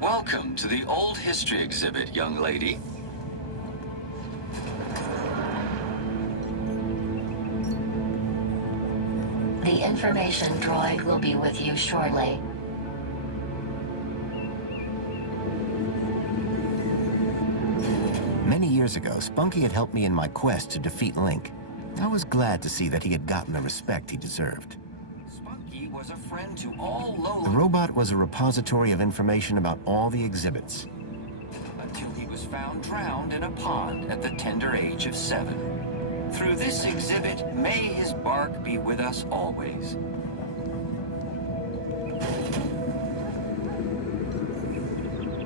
Welcome to the Old History exhibit, young lady. The information droid will be with you shortly. Many years ago, Spunky had helped me in my quest to defeat Link. I was glad to see that he had gotten the respect he deserved. Spunky was a friend to all low... The robot was a repository of information about all the exhibits. Until he was found drowned in a pond at the tender age of 7. Through this exhibit, may his bark be with us always.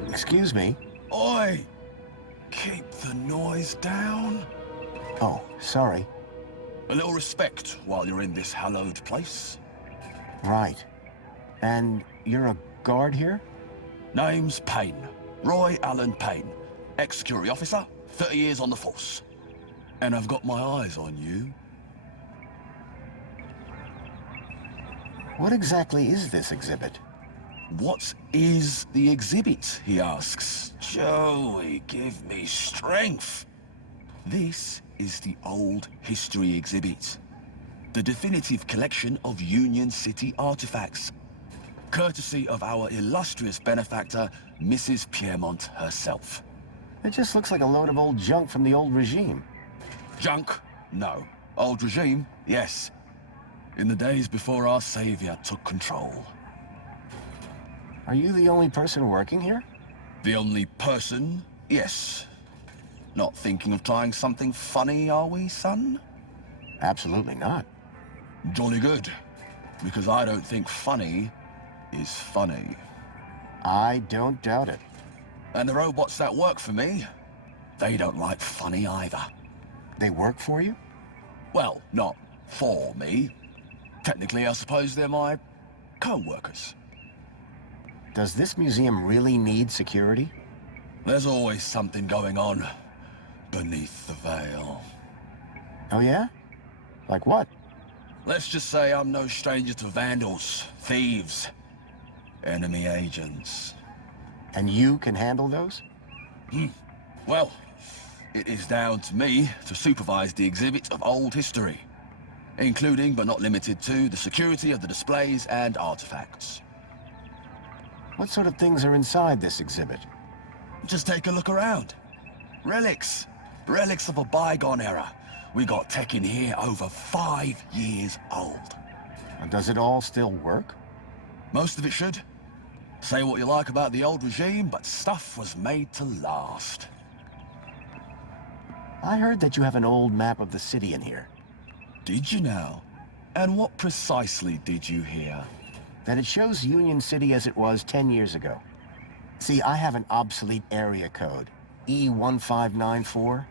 Excuse me? Oi! Keep the noise down. Oh, sorry. A little respect while you're in this hallowed place. Right. And you're a guard here? Name's Payne. Roy Allen Payne. Ex-security officer, 30 years on the force. And I've got my eyes on you. What exactly is this exhibit? What is the exhibit, he asks. Joey, give me strength. This is the Old History exhibit. The definitive collection of Union-City artifacts. Courtesy of our illustrious benefactor, Mrs. Piermont herself. It just looks like a load of old junk from the old regime. Junk? No. Old regime? Yes. In the days before our savior took control. Are you the only person working here? The only person? Yes. Not thinking of trying something funny, are we, son? Absolutely not. Jolly good. Because I don't think funny is funny. I don't doubt it. And the robots that work for me, they don't like funny either. They work for you? Well, not for me. Technically, I suppose they're my co-workers. Does this museum really need security? There's always something going on beneath the veil. Oh yeah? Like what? Let's just say I'm no stranger to vandals, thieves, enemy agents. And you can handle those? Well, it is down to me to supervise the exhibit of old history, including but not limited to the security of the displays and artifacts. What sort of things are inside this exhibit? Just take a look around. Relics. Relics of a bygone era. We got tech in here over 5 years old. And does it all still work? Most of it should. Say what you like about the old regime, but stuff was made to last. I heard that you have an old map of the city in here. Did you now? And what precisely did you hear? That it shows Union City as it was 10 years ago. See, I have an obsolete area code, E1594,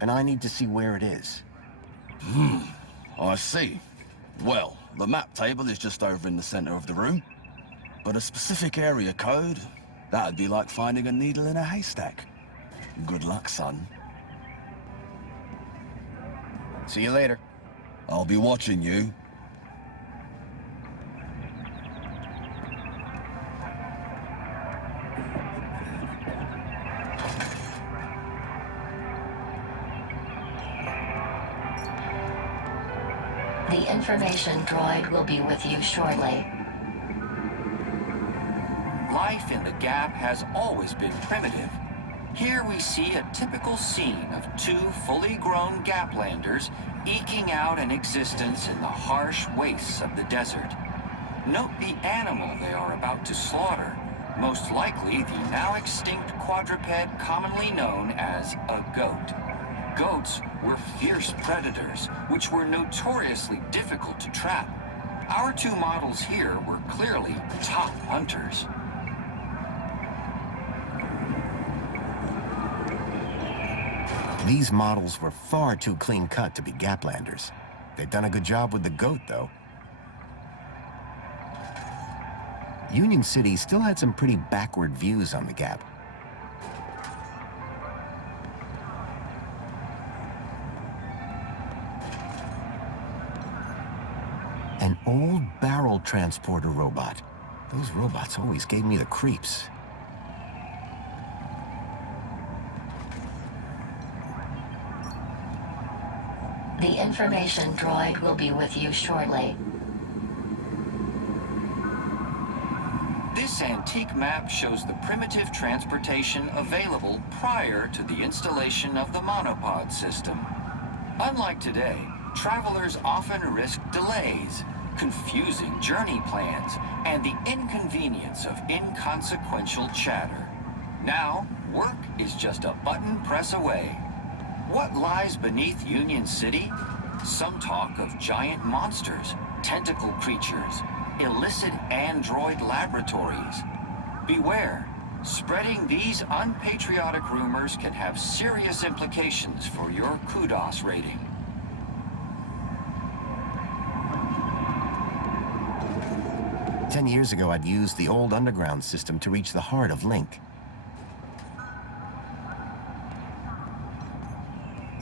and I need to see where it is. I see. Well, the map table is just over in the center of the room. But a specific area code, that'd be like finding a needle in a haystack. Good luck, son. See you later. I'll be watching you. The information droid will be with you shortly. Life in the Gap has always been primitive. Here we see a typical scene of 2 fully grown Gaplanders eking out an existence in the harsh wastes of the desert. Note the animal they are about to slaughter, most likely the now extinct quadruped commonly known as a goat. Goats were fierce predators, which were notoriously difficult to trap. Our 2 models here were clearly top hunters. These models were far too clean-cut to be Gaplanders. They've done a good job with the goat, though. Union City still had some pretty backward views on the Gap. An old barrel transporter robot. Those robots always gave me the creeps. The information droid will be with you shortly. This antique map shows the primitive transportation available prior to the installation of the monopod system. Unlike today, travelers often risk delays, confusing journey plans, and the inconvenience of inconsequential chatter. Now, work is just a button press away. What lies beneath Union City? Some talk of giant monsters, tentacle creatures, illicit android laboratories. Beware, spreading unpatriotic unpatriotic rumors can have serious implications for your kudos rating. Ten years ago, I'd used the old underground system to reach the heart of Link.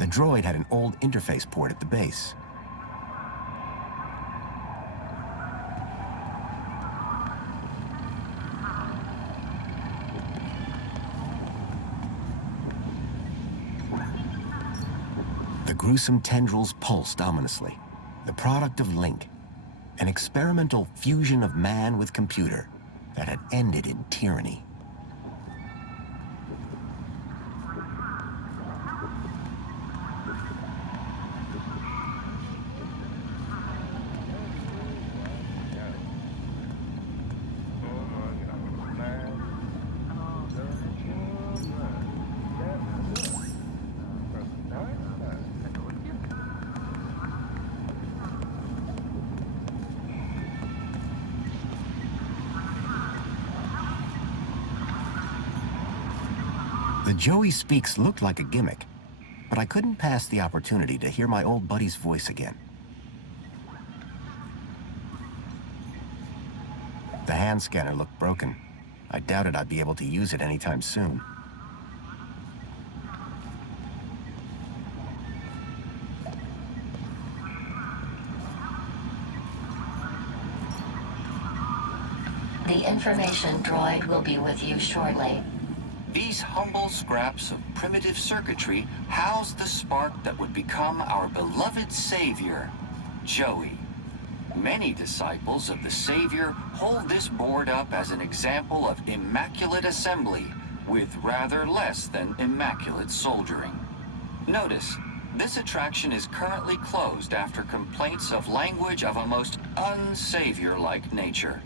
The droid had an old interface port at the base. The gruesome tendrils pulsed ominously, the product of Link, an experimental fusion of man with computer that had ended in tyranny. The Joey Speaks looked like a gimmick, but I couldn't pass the opportunity to hear my old buddy's voice again. The hand scanner looked broken. I doubted I'd be able to use it anytime soon. The information droid will be with you shortly. These humble scraps of primitive circuitry house the spark that would become our beloved savior, Joey. Many disciples of the Savior hold this board up as an example of immaculate assembly with rather less than immaculate soldering. Notice, this attraction is currently closed after complaints of language of a most un-savior-like nature.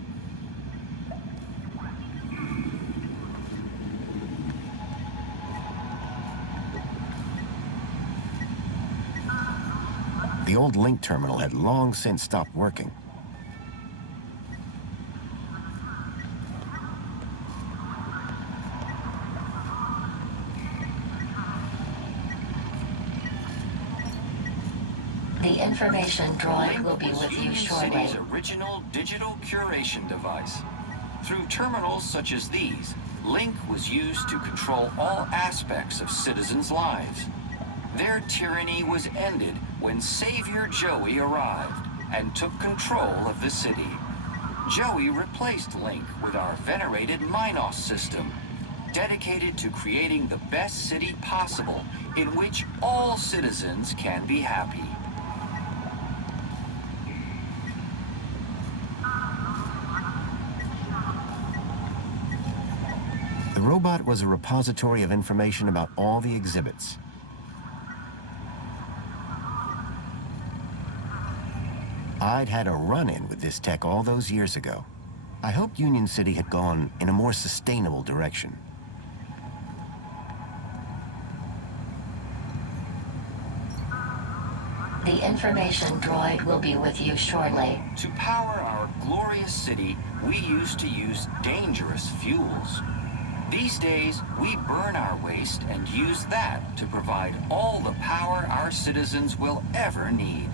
The old Link terminal had long since stopped working. The information droid will be with you Union shortly. City's original digital curation device. Through terminals such as these, Link was used to control all aspects of citizens' lives. Their tyranny was ended when Savior Joey arrived and took control of the city. Joey replaced Link with our venerated Minos system, dedicated to creating the best city possible in which all citizens can be happy. The robot was a repository of information about all the exhibits. I'd had a run-in with this tech all those years ago. I hoped Union City had gone in a more sustainable direction. The information droid will be with you shortly. To power our glorious city, we used to use dangerous fuels. These days, we burn our waste and use that to provide all the power our citizens will ever need.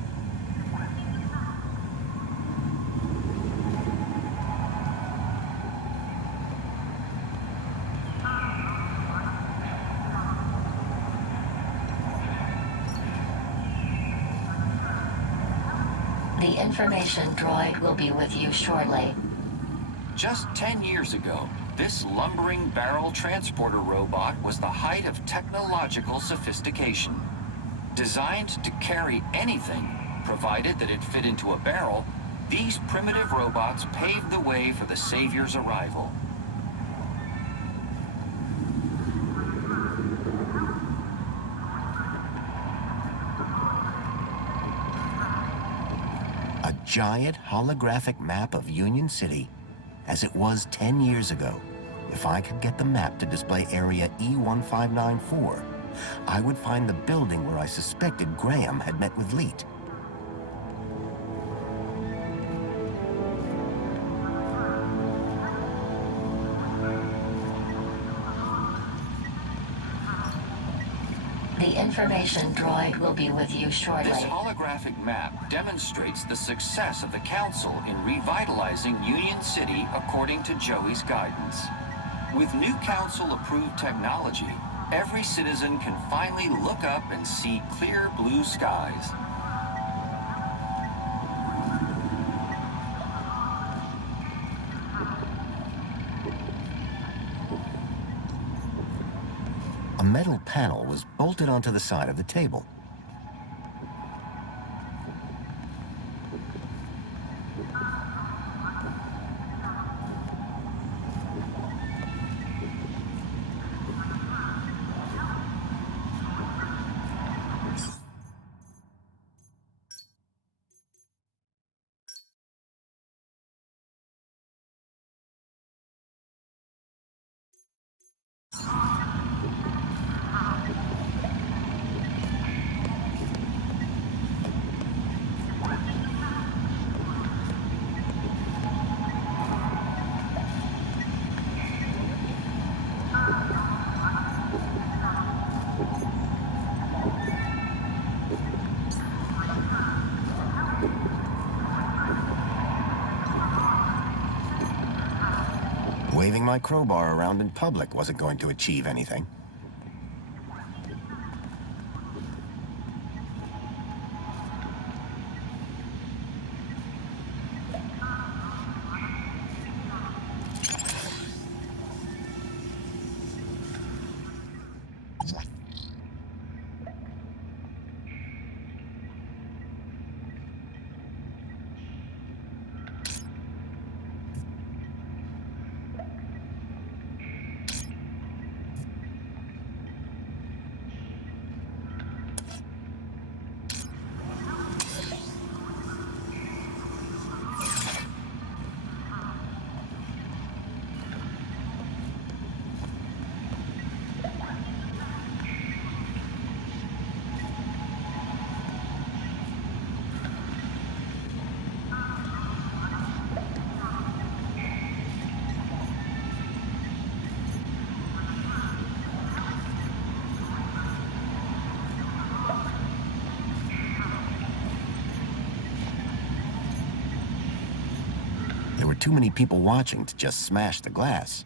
The information droid will be with you shortly. Just 10 years ago, this lumbering barrel transporter robot was the height of technological sophistication. Designed to carry anything, provided that it fit into a barrel, these primitive robots paved the way for the Savior's arrival. A giant holographic map of Union City as it was 10 years ago. If I could get the map to display area E1594, I would find the building where I suspected Graham had met with Leet. The information droid will be with you shortly. This holographic map demonstrates the success of the Council in revitalizing Union City according to Joey's guidance. With new Council-approved technology, every citizen can finally look up and see clear blue skies. A metal panel was bolted onto the side of the table. Waving my crowbar around in public wasn't going to achieve anything. There were too many people watching to just smash the glass.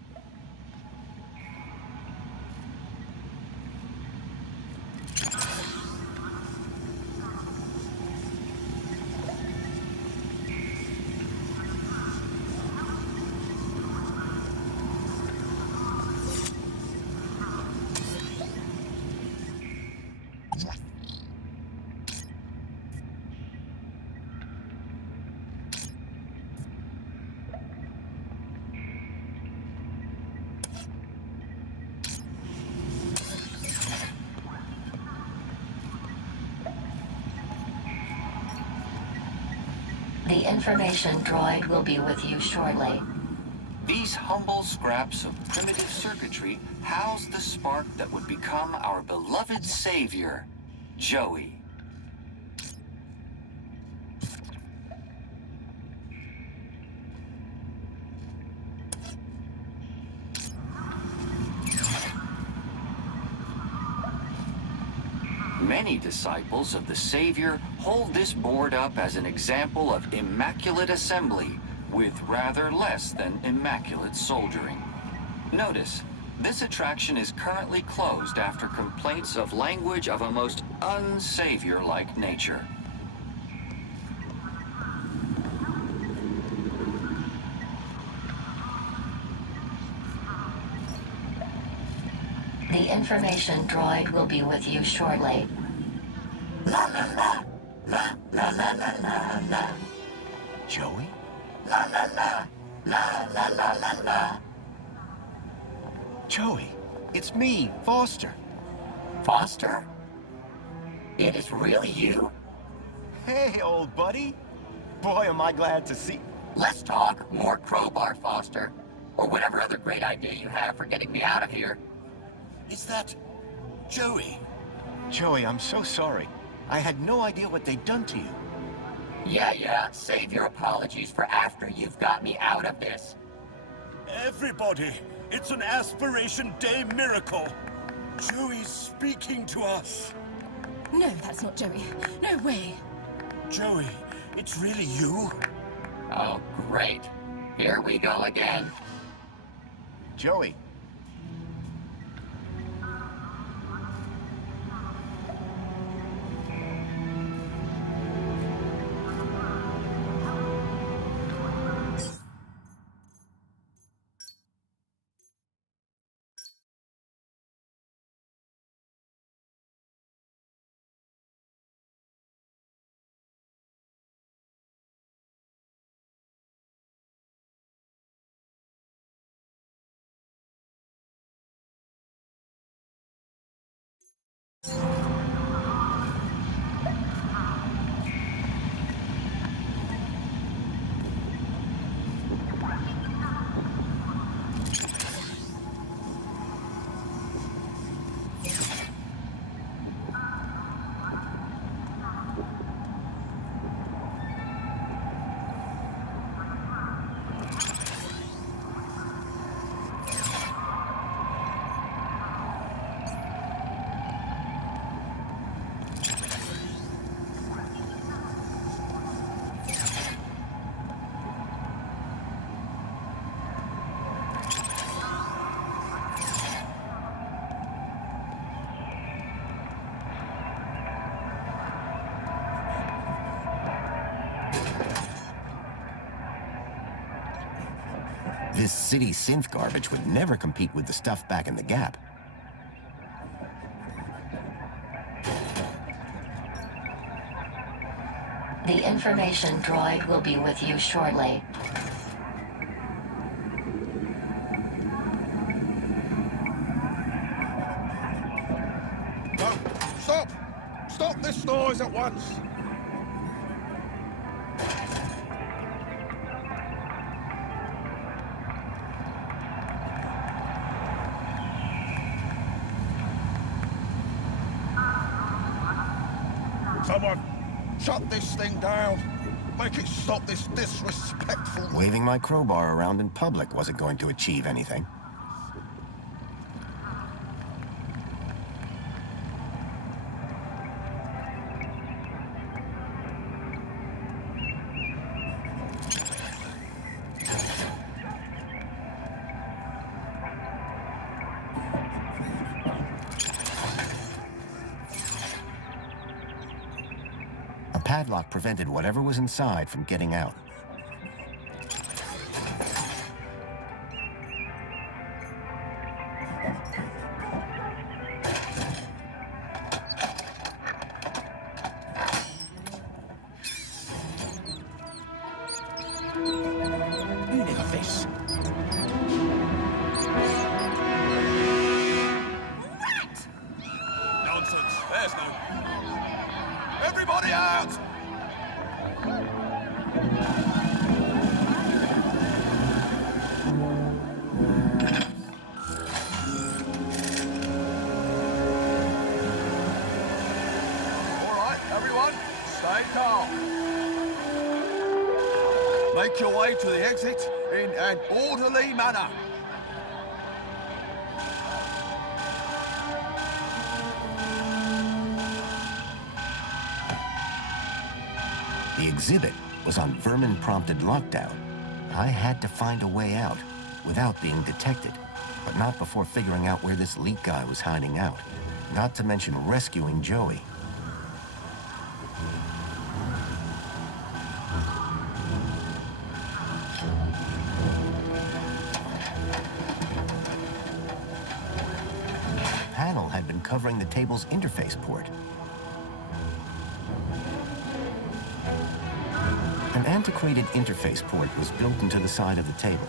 The information droid will be with you shortly. These humble scraps of primitive circuitry house the spark that would become our beloved savior, Joey. Many disciples of the Savior hold this board up as an example of immaculate assembly with rather less than immaculate soldiering. Notice, this attraction is currently closed after complaints of language of a most un-Savior-like nature. The information droid will be with you shortly. Joey? Joey, it's me, Foster. Foster? It is really you? Hey, old buddy. Boy, am I glad to see... Let's talk more crowbar, Foster. Or whatever other great idea you have for getting me out of here. Is that Joey? Joey, I'm so sorry. I had no idea what they'd done to you. Yeah, save your apologies for after you've got me out of this. Everybody, it's an Aspiration Day miracle. Joey's speaking to us. No, that's not Joey. No way. Joey, it's really you? Oh, great. Here we go again. Joey. This city synth garbage would never compete with the stuff back in the Gap. The information droid will be with you shortly. No, stop! Stop this noise at once! Someone, shut this thing down. Make it stop this disrespectful... Waving my crowbar around in public wasn't going to achieve anything. A padlock prevented whatever was inside from getting out. This. Nonsense. There's no... Everybody out! All right, everyone, stay calm. Make your way to the exit in an orderly manner. The exhibit was on vermin-prompted lockdown. I had to find a way out without being detected, but not before figuring out where this leak guy was hiding out, not to mention rescuing Joey. The panel had been covering the table's interface port. An antiquated interface port was built into the side of the table.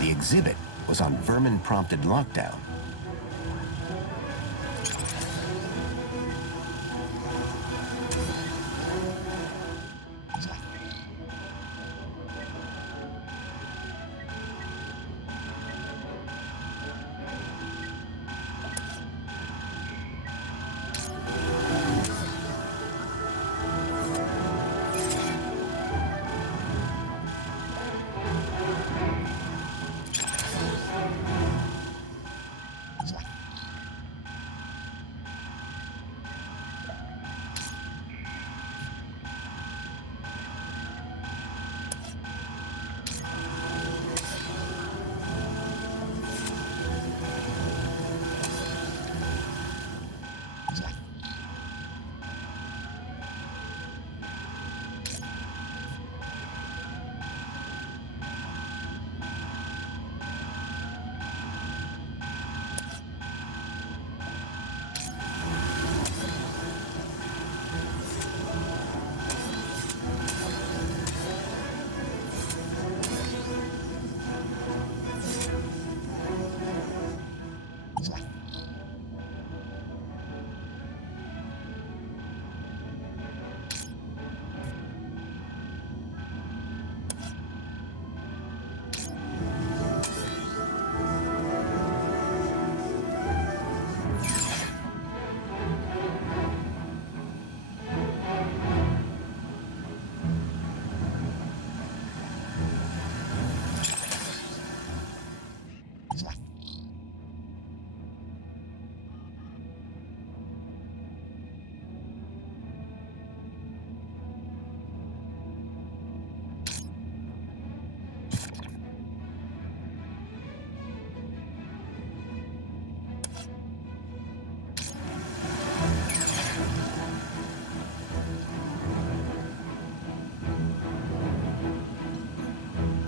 The exhibit was on vermin-prompted lockdown.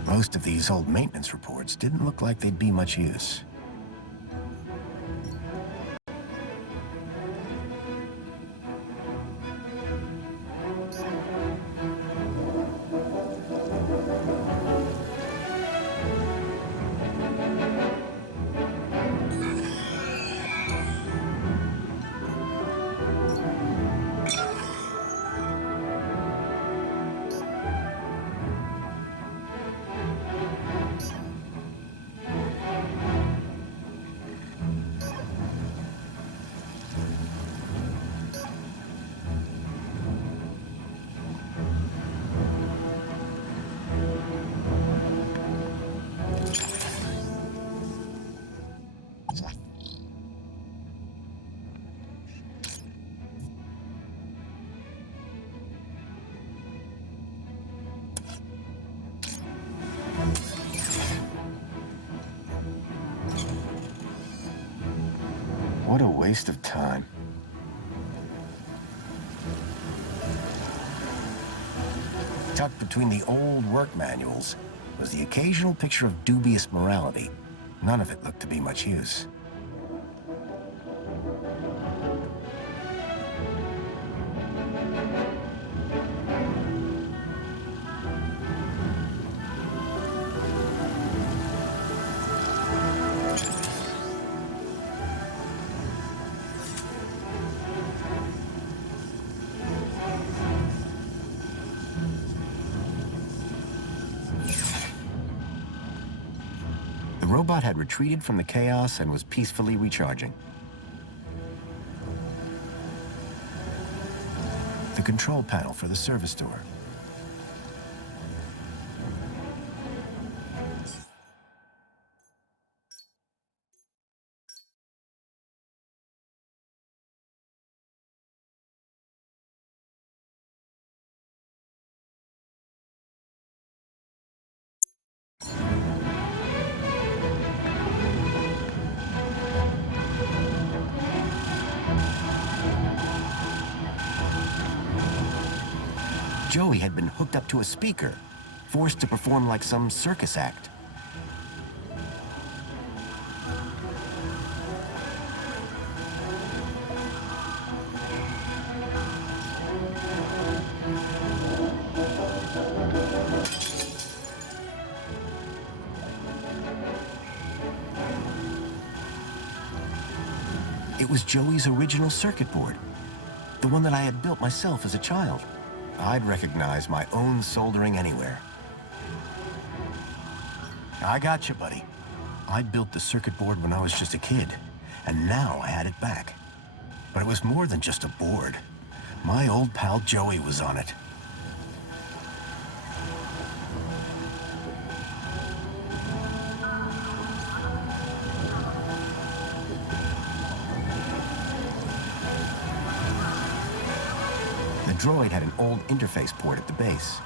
Most of these old maintenance reports didn't look like they'd be much use. What a waste of time. Tucked between the old work manuals was the occasional picture of dubious morality. None of it looked to be much use. robot had retreated from the chaos and was peacefully recharging. The control panel for the service door. Joey had been hooked up to a speaker, forced to perform like some circus act. It was Joey's original circuit board, the one that I had built myself as a child. I'd recognize my own soldering anywhere. I got you, buddy. I built the circuit board when I was just a kid, and now I had it back. But it was more than just a board. My old pal Joey was on it. The droid had an old interface port at the base.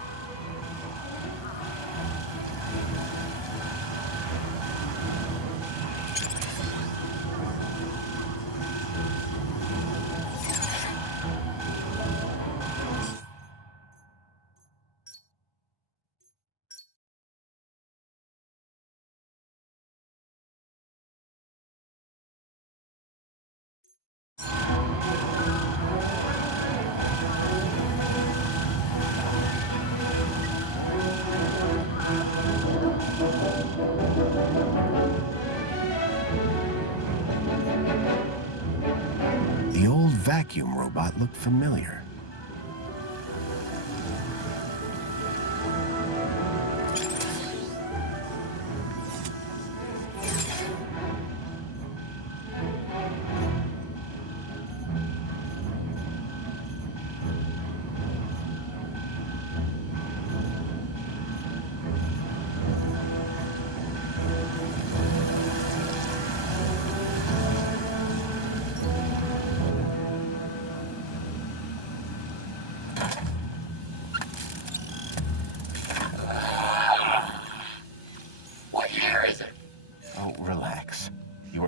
The old vacuum robot looked familiar.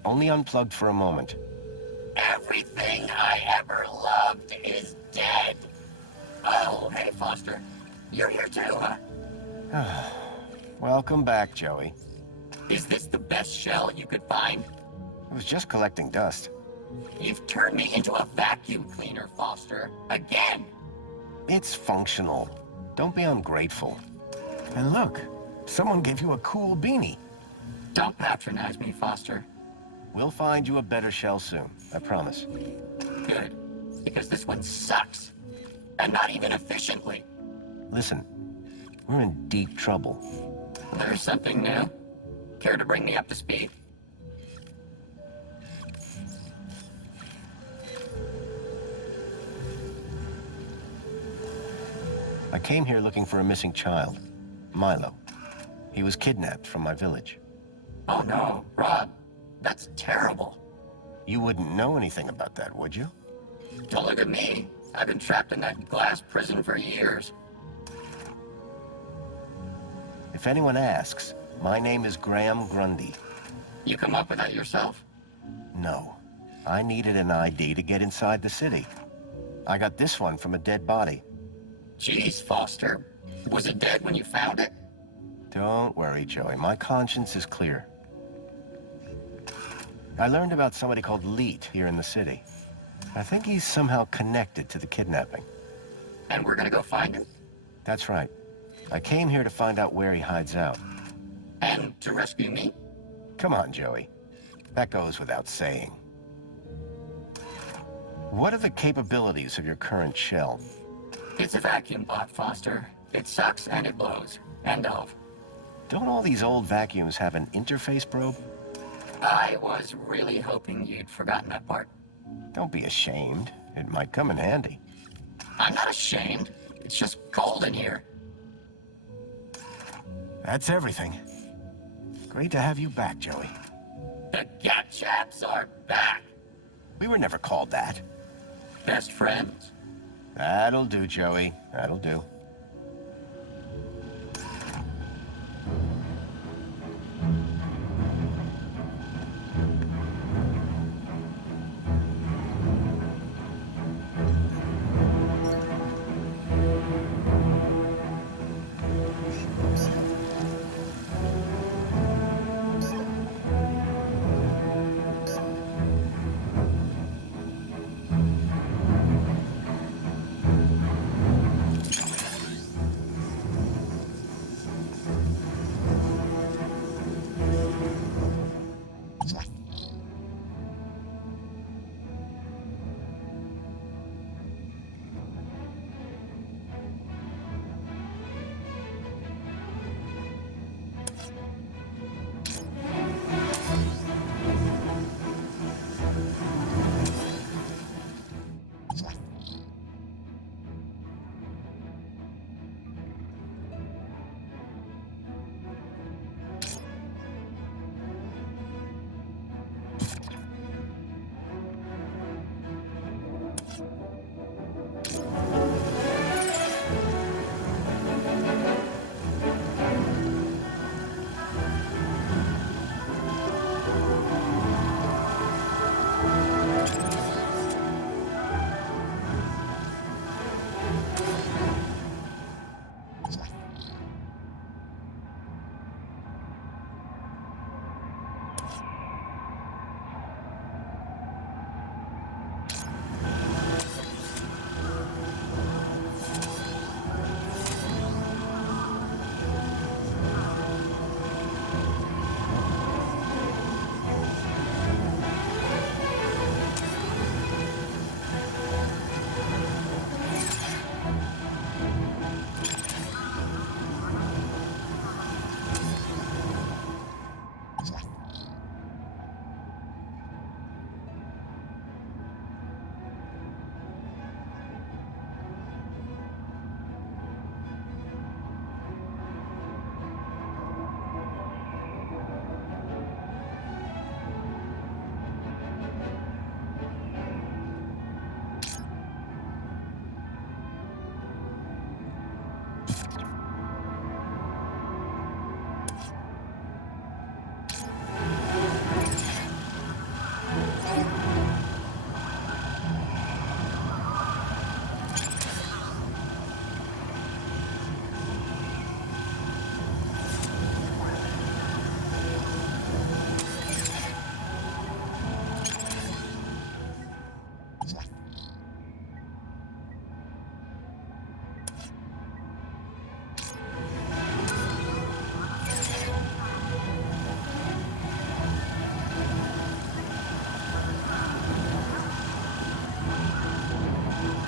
Only unplugged for a moment. Everything I ever loved is dead. Oh, hey, Foster. You're here too, huh? Welcome back, Joey. Is this the best shell you could find? I was just collecting dust. You've turned me into a vacuum cleaner, Foster. Again. It's functional. Don't be ungrateful. And look, someone gave you a cool beanie. Don't patronize me, Foster. We'll find you a better shell soon, I promise. Good, because this one sucks. And not even efficiently. Listen, we're in deep trouble. There's something new. Care to bring me up to speed? I came here looking for a missing child, Milo. He was kidnapped from my village. Oh no, Rob. That's terrible. You wouldn't know anything about that, would you? Don't look at me. I've been trapped in that glass prison for years. If anyone asks, my name is Graham Grundy. You come up with that yourself? No. I needed an ID to get inside the city. I got this one from a dead body. Jeez, Foster. Was it dead when you found it? Don't worry, Joey. My conscience is clear. I learned about somebody called Leet here in the city. I think he's somehow connected to the kidnapping. And we're gonna go find him? That's right. I came here to find out where he hides out. And to rescue me? Come on, Joey. That goes without saying. What are the capabilities of your current shell? It's a vacuum bot, Foster. It sucks and it blows. End of. Don't all these old vacuums have an interface probe? I was really hoping you'd forgotten that part. Don't be ashamed. It might come in handy. I'm not ashamed. It's just cold in here. That's everything. Great to have you back, Joey. The Gap Chaps are back. We were never called that. Best friends. That'll do, Joey. That'll do.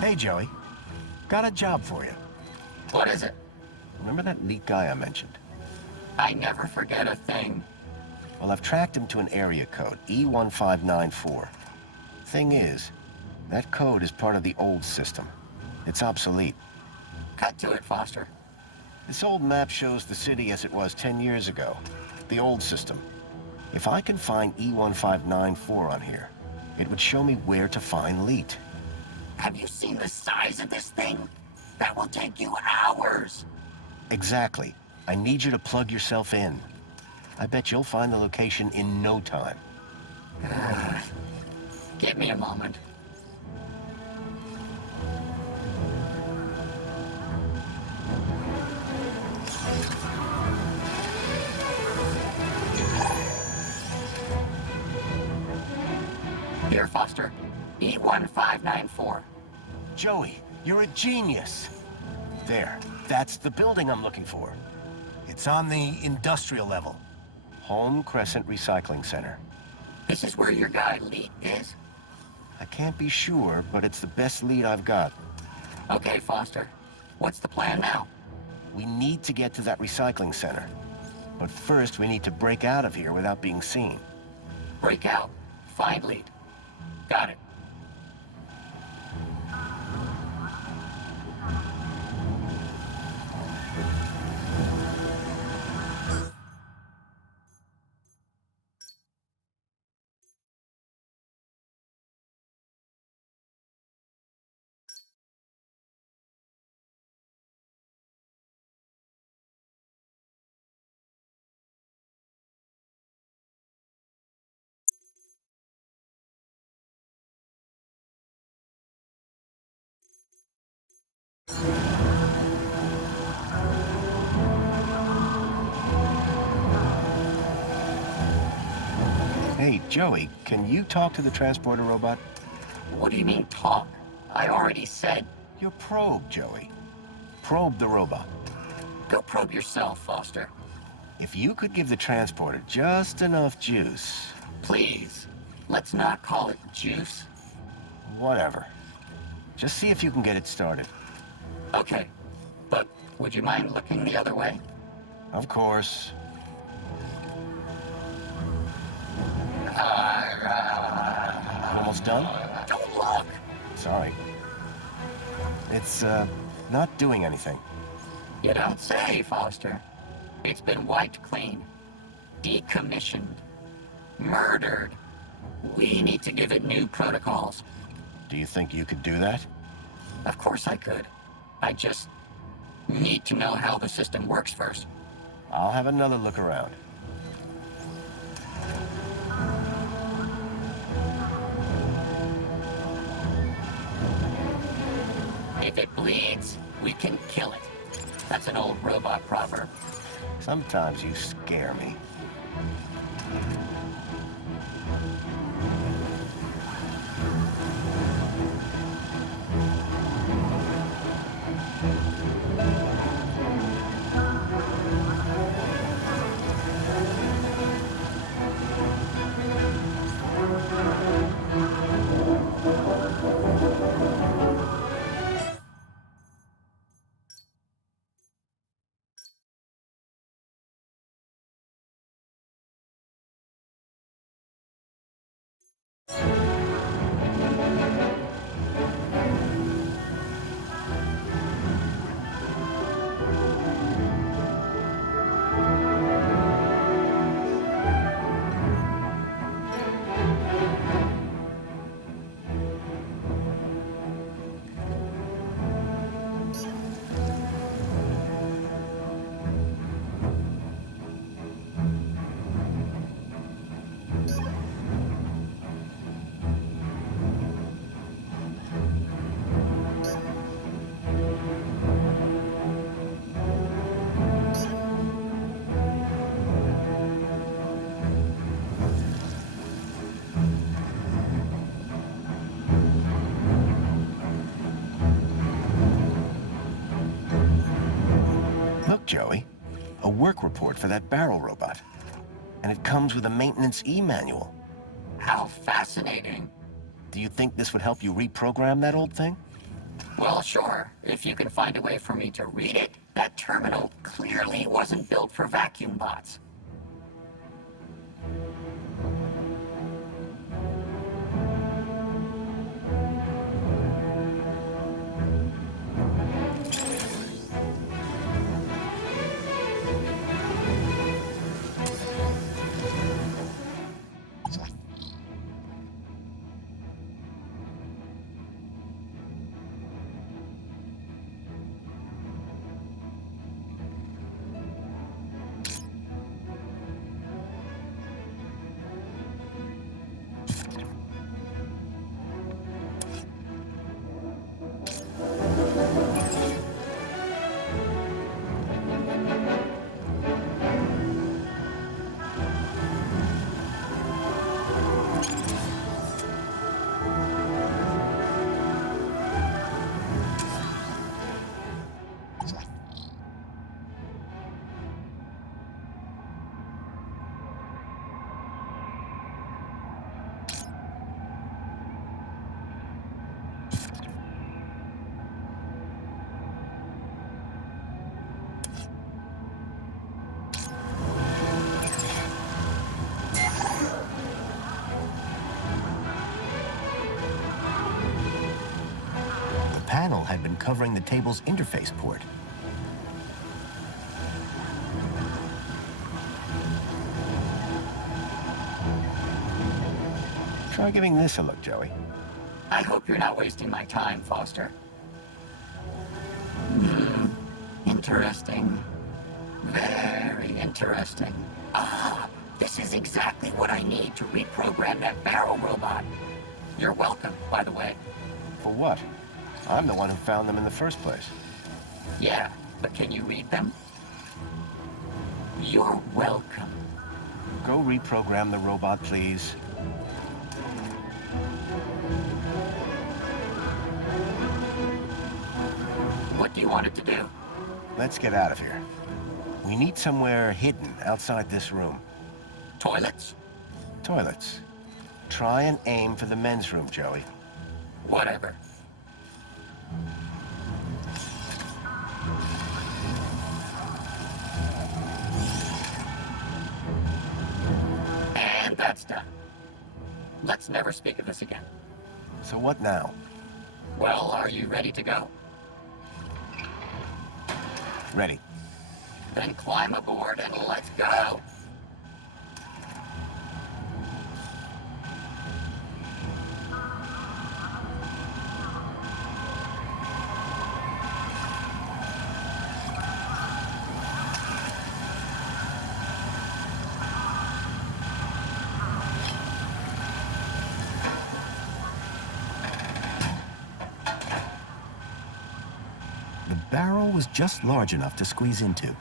Hey, Joey. Got a job for you. What is it? Remember that neat guy I mentioned? I never forget a thing. Well, I've tracked him to an area code, E1594. Thing is, that code is part of the old system. It's obsolete. Cut to it, Foster. This old map shows the city as it was 10 years ago. The old system. If I can find E1594 on here, it would show me where to find Leet. Have you seen the size of this thing? That will take you hours. Exactly. I need you to plug yourself in. I bet you'll find the location in no time. Give me a moment. Here, Foster. E1594. Joey, you're a genius. There, that's the building I'm looking for. It's on the industrial level. Home Crescent Recycling Center. This is where your guy Leet is? I can't be sure, but it's the best lead I've got. Okay, Foster. What's the plan now? We need to get to that recycling center. But first, we need to break out of here without being seen. Break out. Find lead. Got it. Hey, Joey, can you talk to the transporter robot? What do you mean, talk? I already said, Your probe, Joey. Probe the robot. go probe yourself, Foster. If you could give the transporter just enough juice... Please. Let's not call it juice. Whatever. Just see if you can get it started. Okay. But would you mind looking the other way? Of course. You almost done? Don't look! Sorry. It's, not doing anything. You don't say, Foster. It's been wiped clean. Decommissioned. Murdered. We need to give it new protocols. Do you think you could do that? Of course I could. I just need to know how the system works first. I'll have another look around. If it bleeds, we can kill it. That's an old robot proverb. Sometimes you scare me. Joey. A work report for that barrel robot. And it comes with a maintenance e-manual. How fascinating. Do you think this would help you reprogram that old thing? Well, sure, if you can find a way for me to read it. That terminal clearly wasn't built for vacuum bots. had been covering the table's interface port. Try giving this a look, Joey. I hope you're not wasting my time, Foster. Interesting. Very interesting. Ah, this is exactly what I need to reprogram that barrel robot. You're welcome, by the way. For what? I'm the one who found them in the first place. Yeah, but can you read them? You're welcome. Go reprogram the robot, please. What do you want it to do? Let's get out of here. We need somewhere hidden outside this room. Toilets? Toilets. Try and aim for the men's room, Joey. Whatever. And that's done. Let's never speak of this again. So what now? Well, are you ready to go? Ready. Then climb aboard and let's go. The barrel was just large enough to squeeze into.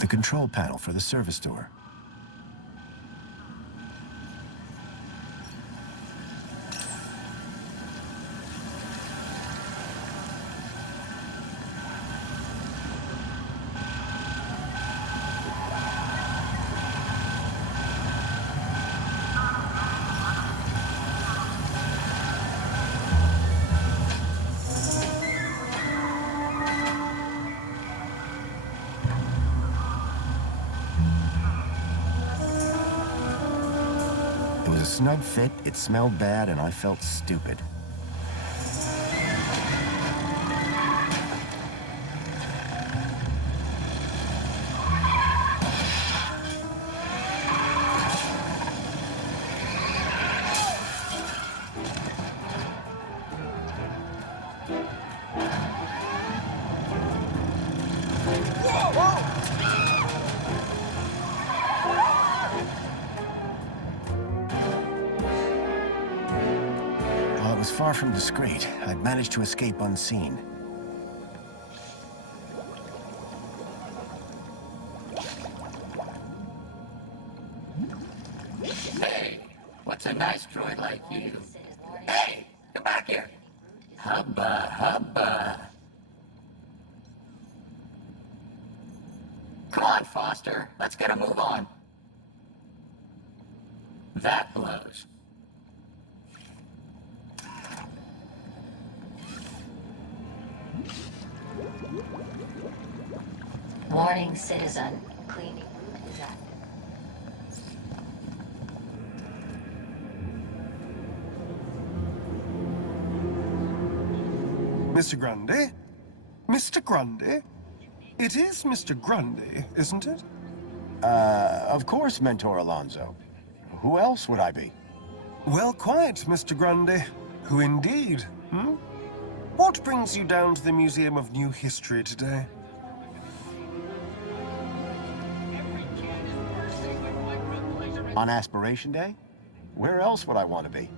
The control panel for the service door. It was a snug fit, it smelled bad, and I felt stupid. While it was far from discreet, I'd managed to escape unseen. Hey, what's a nice droid like you? Hey, come back here. Hubba, hubba. Come on, Foster. Let's get a move on. That blows. Warning, citizen. Cleaning is active. Mr. Grundy? Mr. Grundy? It is Mr. Grundy, isn't it? Of course, Mentor Alonso. Who else would I be? Well, quite, Mr. Grundy. Who indeed, hmm? What brings you down to the Museum of New History today? On Aspiration Day? Where else would I want to be?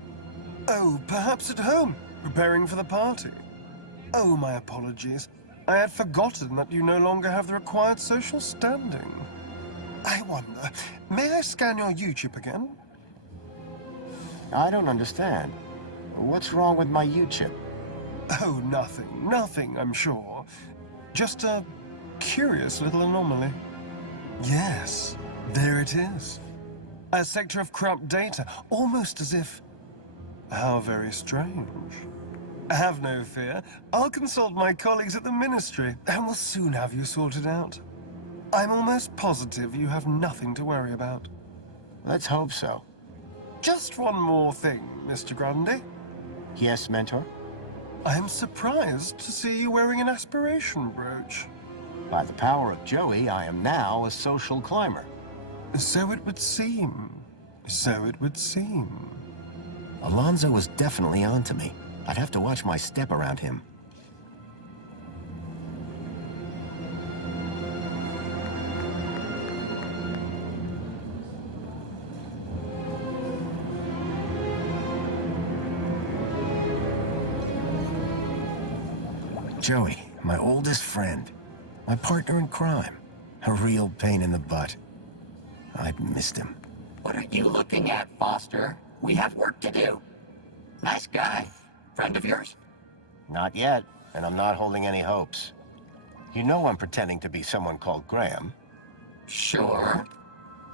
Oh, perhaps at home, preparing for the party. Oh, my apologies. I had forgotten that you no longer have the required social standing. I wonder, may I scan your U-chip again? I don't understand. What's wrong with my U-chip? Oh, nothing. Nothing, I'm sure. Just a curious little anomaly. Yes, there it is. A sector of corrupt data, almost as if... How very strange. Have no fear. I'll consult my colleagues at the Ministry, and we'll soon have you sorted out. I'm almost positive you have nothing to worry about. Let's hope so. Just one more thing, Mr. Grundy. Yes, Mentor? I'm surprised to see you wearing an aspiration brooch. By the power of Joey, I am now a social climber. So it would seem. So it would seem. Alonzo was definitely onto me. I'd have to watch my step around him. Joey, my oldest friend. My partner in crime. A real pain in the butt. I've missed him. What are you looking at, Foster? We have work to do. Nice guy. Friend of yours? Not yet, and I'm not holding any hopes. You know I'm pretending to be someone called Graham. Sure.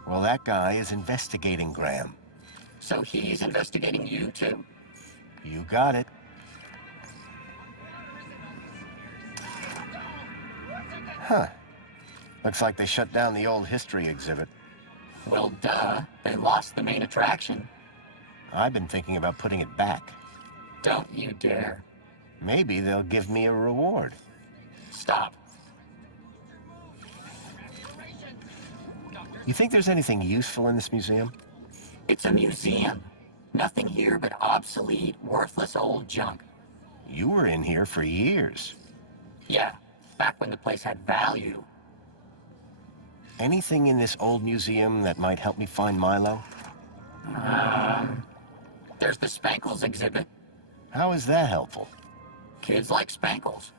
Well, that guy is investigating Graham. So he's investigating you, too? You got it. Huh. Looks like they shut down the old history exhibit. Well, duh. They lost the main attraction. I've been thinking about putting it back. Don't you dare. Maybe they'll give me a reward. Stop. You think there's anything useful in this museum? It's a museum. Nothing here but obsolete, worthless old junk. You were in here for years. Yeah, back when the place had value. Anything in this old museum that might help me find Milo? There's the Spankles exhibit. How is that helpful? Kids like Spankles.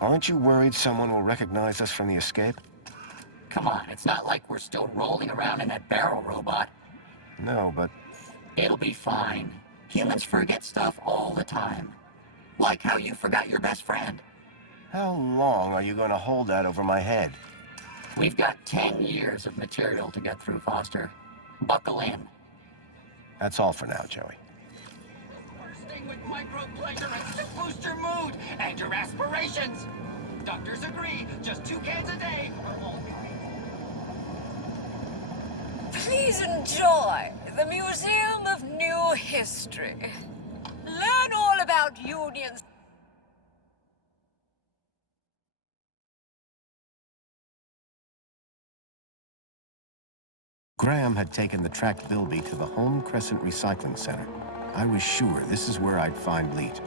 Aren't you worried someone will recognize us from the escape? Come on, it's not like we're still rolling around in that barrel robot. No, but... It'll be fine. Humans forget stuff all the time. Like how you forgot your best friend. How long are you going to hold that over my head? We've got 10 years of material to get through, Foster. Buckle in. That's all for now, Joey. Bursting with micro-pleasure to boost your mood and your aspirations. Doctors agree, just 2 cans a day are all we need. Please enjoy the Museum of New History. Learn all about unions. Graham had taken the tracked Bilby to the Home Crescent Recycling Center. I was sure this is where I'd find Leet.